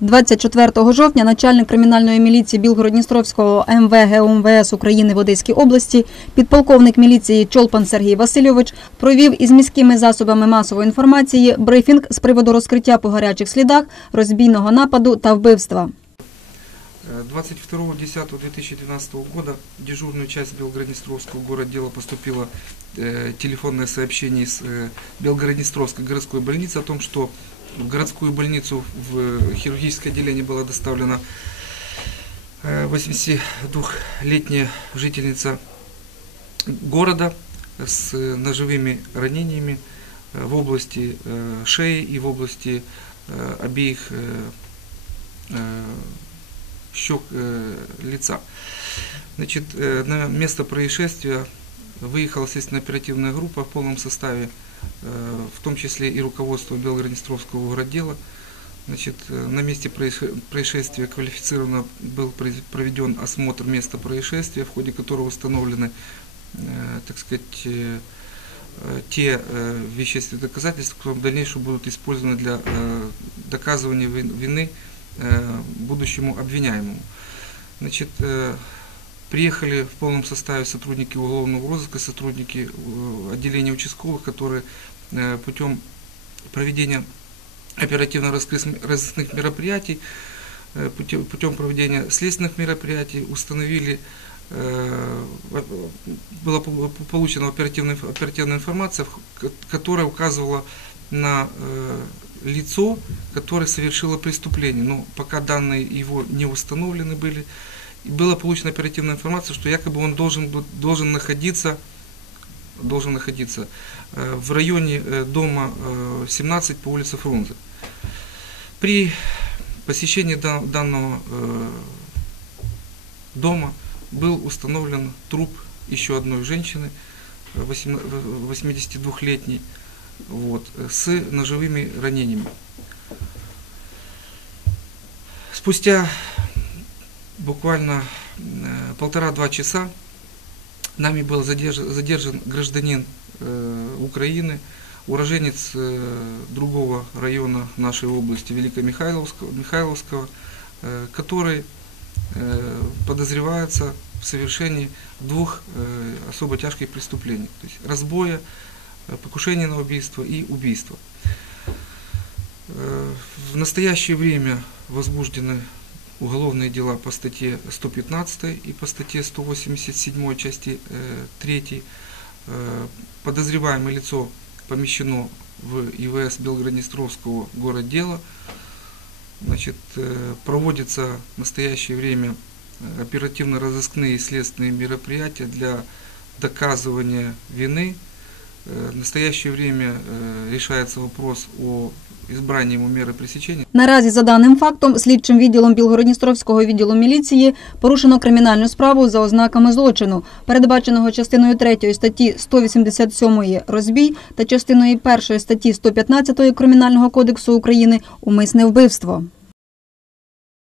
24 жовтня начальник кримінальної міліції Білгородністровського МВ ГУМВС України в Одеській області, підполковник міліції Чолпан Сергій Васильович провів із міськими засобами масової інформації брифінг з приводу розкриття по гарячих слідах розбійного нападу та вбивства. Э, 22.10.2012 года в дежурную часть Белгороднестровского городдела поступило э, телефонное сообщение из э, Белгороднестровской городской больницы о том, что в городскую больницу в хирургическое отделение была доставлена э, 82-летняя жительница города с э, ножевыми ранениями э, в области э, шеи и в области э, обеих э, э, щек э, лица. Значит, э, на место происшествия выехала следственно-оперативная группа в полном составе, э, в том числе и руководство Белгороднестровского городдела. Значит, э, на месте происше- происшествия квалифицированно был проведен осмотр места происшествия, в ходе которого установлены, э, так сказать, э, те э, вещественные доказательства, которые в дальнейшем будут использованы для э, доказывания вин- вины будущему обвиняемому. Значит, э, приехали в полном составе сотрудники уголовного розыска, сотрудники э, отделения участковых, которые э, путем проведения оперативно-розыскных мероприятий, э, путем, проведения следственных мероприятий установили, э, была получена оперативная, оперативная информация, которая указывала на э, лицо, которое совершило преступление. Но пока данные его не установлены были, была получена оперативная информация, что якобы он должен, должен находиться должен находиться э, в районе э, дома э, 17 по улице Фрунзе. При посещении да- данного э, дома был установлен труп еще одной женщины, э, восемна- э, 82-летней, вот, с ножевыми ранениями. Спустя буквально э, полтора-два часа нами был задержан, задержан гражданин э, Украины, уроженец э, другого района нашей области, Великомихайловского, Михайловского, э, который э, подозревается в совершении двух э, особо тяжких преступлений, то есть разбоя, э, покушения на убийство и убийства. Э, В настоящее время возбуждены уголовные дела по статье 115 и по статье 187 части 3. Подозреваемое лицо помещено в ИВС Белгороднестровского городдела. Значит, э, проводятся в настоящее время э, оперативно-розыскные и следственные мероприятия для доказывания вины. Э, В настоящее время э, решается вопрос о избрании ему меры пресечения. Наразі, за даним фактом, слідчим відділом Білгородністровського відділу міліції порушено кримінальну справу за ознаками злочину, передбаченого частиною 3 статті 187 розбій та частиною 1 статті 115 Кримінального кодексу України умисне вбивство.